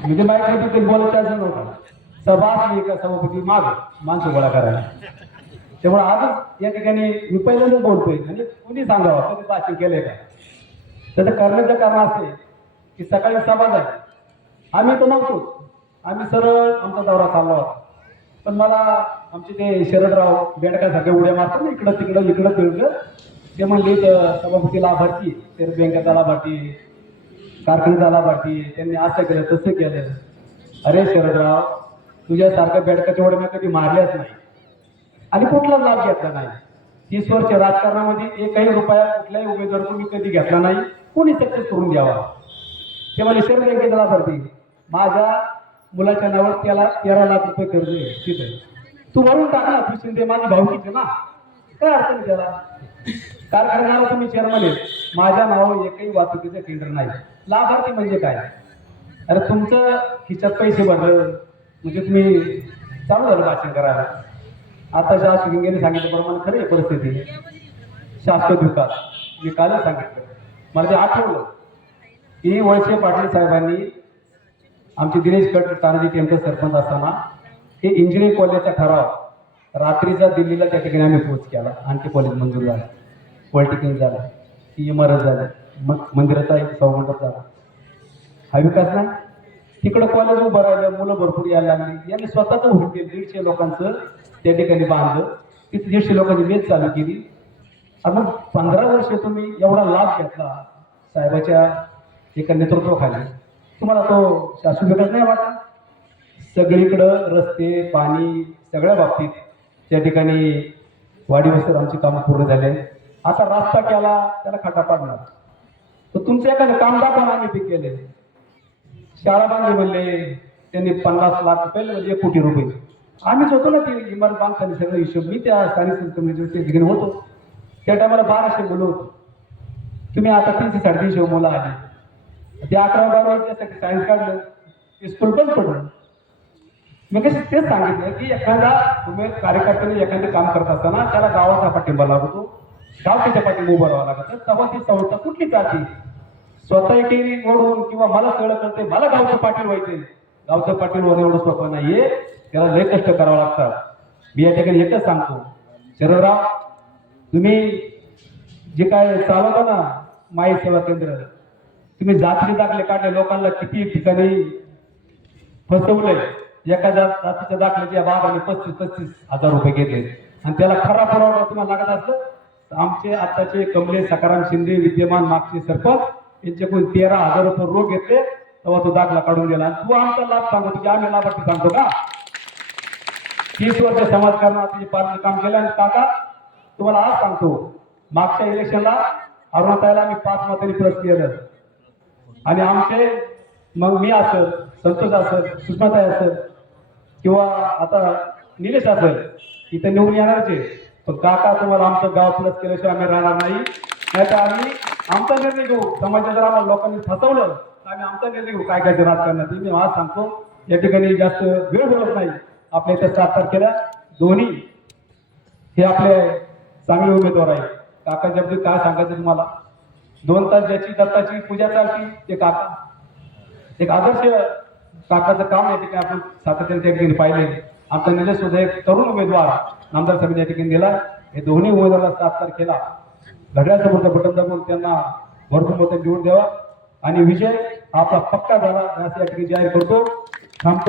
म्हणजे माहिती ते बोलायचं असं नव्हतं. सभा असली का सभापती माग माणसं गोळा करायला. त्यामुळे आजच या ठिकाणी मी पहिल्यांदा बोलतोय आणि कुणी सांगावं कधी भाषण केलंय का. त्याचं करण्याचं कारण असे की सकाळी सभा झाली, आम्ही तर नव्हतोच, आम्ही सरळ आमचा दौरा चालला होता. पण मला आमचे ते शरदराव बेडकासारखे उड्या मारतात ना इकडं तिकडं ते म्हणले सभापती लाभार्थी तर बँकेचा लाभार्थी कारखान्याचा लाभार्थी त्यांनी असं केलं तसं केलं. अरे शरदराव, तुझ्यासारख्या बेडकाच्या उड्या मी कधी मारल्याच नाही आणि कुठला लाभ घेतला नाही. 30 वर्ष राजकारणामध्ये एकही रुपया कुठल्याही उमेदवार मी कधी घेतला नाही. कोणी सक्सेस करून द्यावा. ते मला शहर बँकेचा लाभार्थी माझ्या मुलाच्या नावावर त्याला 13 लाख रुपये कर्ज आहे तिथे. तू भरून टाक ना, तू शिंदे माझी भाऊकीचे ना, काय अडचण त्याला. कारखान्याला तुम्ही चेअरमन आहे, माझ्या नावावर एकही वाहतुकीचं टेंडर नाही. लाभार्थी म्हणजे काय. अरे तुमचं खिशात पैसे भरलं म्हणजे तुम्ही चालू झालं भाषण करायला. आता शास्त्र गंगेने सांगितल्याप्रमाणे खरं आहे परिस्थिती. शाश्वत विकास मी कालच सांगितलं, मला ते आठवलं की वळसे पाटील साहेबांनी आमचे दिनेश तानाजी टेम्पल सरपंच असताना हे इंजिनिअरिंग कॉलेजचा ठराव रात्रीचा दिल्लीला त्या ठिकाणी आम्ही पोच केला. आणखी कॉलेज मंजूर झालं, पॉलिटेक्निक झालं, ती इमारत झालं, मग मंदिराचा एक सभामंडप झाला. हा विकास नाही. तिकडं कॉलेज उभं राहिलं, मुलं भरपूर यायला लागली. यांनी स्वतःच होते 150 लोकांचं त्या ठिकाणी बांधलं. तिथे 150 लोकांची मेस चालू केली. मग 15 वर्ष तुम्ही एवढा लाभ घेतला साहेबाच्या एका नेतृत्वाखाली, तुम्हाला तो शाश्वत विकास नाही वाटला. सगळीकडं रस्ते पाणी सगळ्या बाबतीत त्या ठिकाणी वाडी वस्तीवर आमची कामं पूर्ण झाले. आता रस्ता केला त्याला खड्डा पाडणार, तर तुमचं एखादं काम दाखवा आम्ही ते केले. शाळा बांधली म्हणले त्यांनी 50 लाख रुपये म्हणजे 1 कोटी रुपये. आम्हीच होतो ना ती इमारत बांधताना सगळं हिशोब. मी त्या स्थानिक कमिटीच्या ठिकाणी होतो. त्या टायमाला 1200 मुलं होती. तुम्ही आता 300-350 मुलं आली. ते 11-12 सायन्स काढलं, ते स्कूल पण पडलं. मी कसं तेच सांगितलं की एखादा कार्यकर्त्याने एखादं काम करत असताना त्याला गावाचा पाठिंबा लागतो, गाव त्याच्या पाठिंबा उभं राहावं लागतं. तेव्हा ती संस्था कुठली जाती स्वतः एकेरी ओढून किंवा मला सगळं करते मला गावचं पाटील व्हायचंय. गावचं पाटील होणं एवढं सोपं नाहीये, त्याला लय कष्ट करावं लागतात. मी या ठिकाणी एकच सांगतो, शरदराव तुम्ही जे काय चालवता ना माई सेवा केंद्र, तुम्ही जातीचे दाखले काढले, लोकांना किती ठिकाणी फसवलंय. एखाद्या जातीच्या दाखल्याच्या बाबाने 35-35 हजार रुपये घेतले आणि त्याला खरा पुरावा तुम्हाला लागत असलं तर आमचे आताचे कमले सकाराम शिंदे विद्यमान मागचे सरपंच यांच्याकडून 13,000 रुपये रोख घेतले, तेव्हा तो दाखला काढून गेला. आणि तू आमचा लाभ सांगतो की आम्ही लाभार्थी सांगतो का. 30 वर्ष समाजकारणाचे पालक काम केलं. आणि काका तुम्हाला आज सांगतो, मागच्या इलेक्शनला अरुणाताईला आम्ही 5 मतांनी प्लस केलं. आणि आमचे मग मी असेल, संतोष असेल, सुषमाताई असेल किंवा आता निलेश असेल इथं निवडून येणारचे. पण काका तुम्हाला आमचं गाव प्लस केल्याशिवाय आम्ही राहणार नाही. नाहीतर आम्ही आमचा निर्णय घेऊ. समाजात जर आम्हाला लोकांनी फसवलं तर आम्ही आमचा निर्णय घेऊ काय काय राजकारणात. मी आज सांगतो, या ठिकाणी जास्त वेळ बोलत नाही. आपल्या इथं 7 तारखेला दोन्ही हे आपले चांगले उमेदवार आहे. काकाच्या बाबतीत काय सांगायचं तुम्हाला, 2 तास ज्याची दत्ताची पूजा चालती ते काका. एक आदर्श काकाचं काम या ठिकाणी आपण सातत्याने त्या ठिकाणी पाहिले. आमचा निलेश सुद्धा एक तरुण उमेदवार नामदार समिती या ठिकाणी दिला. हे दोन्ही उमेदवाराला 7 तारखेला घड्याळसमोरचा बटन दाबून त्यांना भरपूर मतं निवडून द्यावा आणि विजय आपला पक्का झाला असं या ठिकाणी जाहीर करतो. थांबतो.